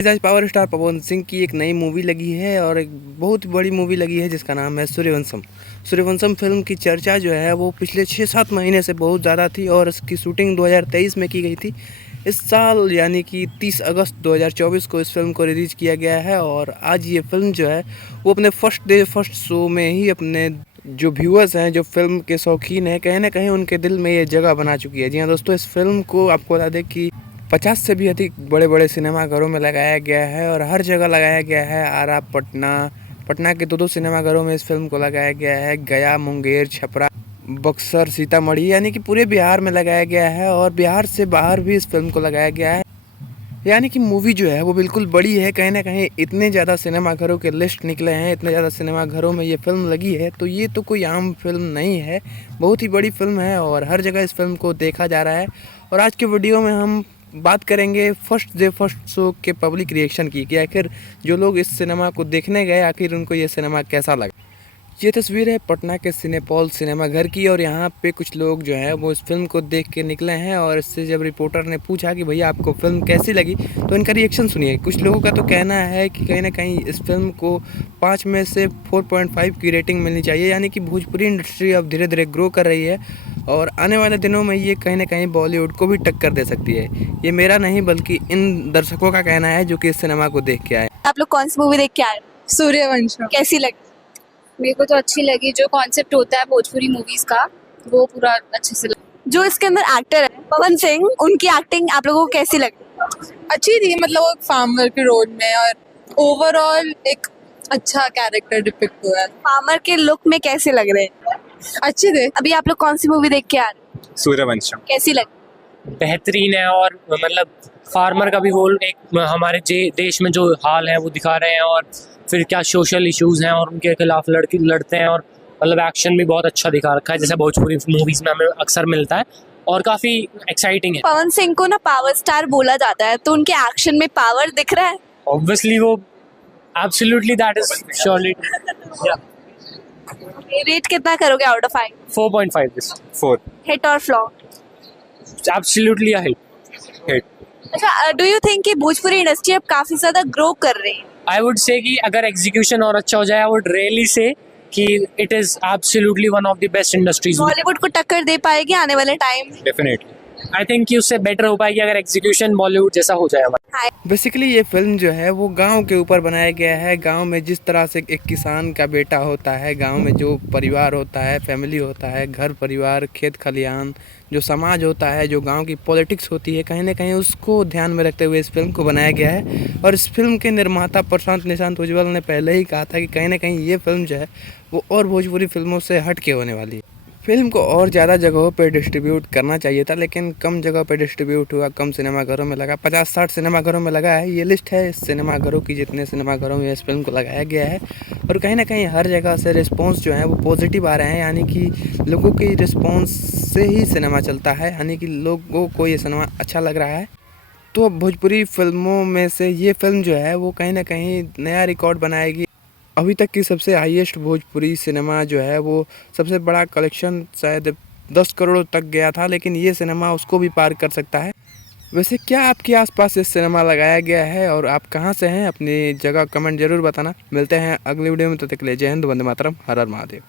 आज power star Pawan Singh की एक नई मूवी लगी है और एक बहुत बड़ी मूवी लगी है जिसका नाम है सूर्यवंशम। सूर्यवंशम फिल्म की चर्चा जो है वो पिछले 6-7 महीने से बहुत ज़्यादा थी और इसकी शूटिंग 2023 में की गई थी। इस साल यानी कि 30 अगस्त 2024 को इस फिल्म को रिलीज़ किया गया है और आज ये फिल्म जो है वो अपने फर्स्ट डे फर्स्ट शो में ही अपने जो व्यूअर्स हैं, जो फिल्म के शौकीन हैं, कहीं ना कहीं उनके दिल में ये जगह बना चुकी है। जी हाँ दोस्तों, इस फिल्म को आपको बता दें कि 50 से भी अधिक बड़े बड़े सिनेमाघरों में लगाया गया है और हर जगह लगाया गया है। आरा, पटना के दो सिनेमाघरों में इस फिल्म को लगाया गया है। गया, मुंगेर, छपरा, बक्सर, सीतामढ़ी यानी कि पूरे बिहार में लगाया गया है और बिहार से बाहर भी इस फिल्म को लगाया गया है। यानी कि मूवी जो है वो बिल्कुल बड़ी है। कहीं ना कहीं इतने ज़्यादा सिनेमाघरों के लिस्ट निकले हैं, इतने ज़्यादा सिनेमाघरों में ये फिल्म लगी है, तो ये तो कोई आम फिल्म नहीं है, बहुत ही बड़ी फिल्म है और हर जगह इस फिल्म को देखा जा रहा है। और आज के वीडियो में हम बात करेंगे फर्स्ट डे फर्स्ट शो के पब्लिक रिएक्शन की, कि आखिर जो लोग इस सिनेमा को देखने गए आखिर उनको ये सिनेमा कैसा लगा। ये तस्वीर है पटना के सिनेपॉल सिनेमाघर की और यहाँ पे कुछ लोग जो है वो इस फिल्म को देख के निकले हैं और इससे जब रिपोर्टर ने पूछा कि भैया आपको फिल्म कैसी लगी तो इनका रिएक्शन सुनिए। कुछ लोगों का तो कहना है कि कहीं ना कहीं इस फिल्म को 5 में से 4.5 की रेटिंग मिलनी चाहिए। यानी कि भोजपुरी इंडस्ट्री अब धीरे धीरे ग्रो कर रही है और आने वाले दिनों में ये कहीं ना कहीं बॉलीवुड को भी टक्कर दे सकती है। ये मेरा नहीं बल्कि इन दर्शकों का कहना है जो कि इस सिनेमा को देख के आए। आप लोग कौन सी मूवी देख के आए? सूर्यवंशम। कैसी लगी? मेरे को तो अच्छी लगी। जो कॉन्सेप्ट होता है भोजपुरी मूवीज का वो पूरा अच्छे से लगा। जो इसके अंदर एक्टर है पवन सिंह, उनकी एक्टिंग आप लोगों को कैसी लगी? अच्छी थी, मतलब वो फार्मर के रोड में और ओवरऑल एक अच्छा कैरेक्टर डिपिक्ट हुआ है। फार्मर के लुक में कैसे लग रहे हैं? अच्छे थे। अभी आप लोग कौन सी मूवी देख के आ रहे हैं? सूर्यवंशम कैसी लगी? बेहतरीन है और मतलब फार्मर का भी वो एक हमारे देश में जो हाल है वो दिखा रहे हैं और फिर क्या सोशल इश्यूज हैं और उनके खिलाफ लड़ते हैं और मतलब एक्शन भी बहुत अच्छा दिखा रखा है जैसे भोजपुरी मूवीज में हमें अक्सर मिलता है और काफ़ी एक्साइटिंग है। पवन सिंह को ना पावर स्टार बोला जाता है, तो उनके एक्शन में पावर दिख रहा है? ऑब्वियसली वो absolutely that is surely. Rate कितना करोगे आउट ऑफ 5? 4.5 दिस 4 हिट और फ्लॉप? Absolutely a hit. अच्छा, डू यू थिंक कि भोजपुरी इंडस्ट्री अब काफी ज्यादा ग्रो कर रही है? आई वुड से कि अगर एग्जीक्यूशन और अच्छा हो जाए, आई वुड रियली से कि it is absolutely one of the best industries. Bollywood को टक्कर दे पाएगी आने वाले टाइम? डेफिनेटली आई थिंक कि उससे बेटर हो पाएगी अगर एग्जीक्यूशन बॉलीवुड जैसा हो जाए हमारा। बेसिकली ये फिल्म जो है वो गांव के ऊपर बनाया गया है। गांव में जिस तरह से एक किसान का बेटा होता है, गांव में जो परिवार होता है, फैमिली होता है, घर परिवार, खेत खलिहान, जो समाज होता है, जो गांव की पॉलिटिक्स होती है, कहीं ना कहीं उसको ध्यान में रखते हुए इस फिल्म को बनाया गया है। और इस फिल्म के निर्माता प्रशांत निशांत उज्ज्वल ने पहले ही कहा था कि कहीं ना कहीं ये फिल्म जो है वो और भोजपुरी फिल्मों से हट के होने वाली है। फिल्म को और ज़्यादा जगहों पर डिस्ट्रीब्यूट करना चाहिए था, लेकिन कम जगह पर डिस्ट्रीब्यूट हुआ, कम सिनेमाघरों में लगा। 50-60 सिनेमाघरों में लगा है। ये लिस्ट है इस सिनेमाघरों की, जितने सिनेमाघरों में इस फिल्म को लगाया गया है। और कहीं ना कहीं हर जगह से रिस्पॉन्स जो है वो पॉजिटिव आ रहे हैं। यानी कि लोगों की रिस्पॉन्स से ही सिनेमा चलता है, यानी कि लोगों को ये सिनेमा अच्छा लग रहा है। तो अब भोजपुरी फिल्मों में से ये फिल्म जो है वो कहीं ना कहीं नया रिकॉर्ड बनाएगी। अभी तक की सबसे हाईएस्ट भोजपुरी सिनेमा जो है वो सबसे बड़ा कलेक्शन शायद 10 करोड़ तक गया था, लेकिन ये सिनेमा उसको भी पार कर सकता है। वैसे क्या आपके आसपास ये सिनेमा लगाया गया है और आप कहां से हैं? अपनी जगह कमेंट जरूर बताना। मिलते हैं अगली वीडियो में, तो तक के लिए जय हिंद, वंदे मातरम, हर हर महादेव।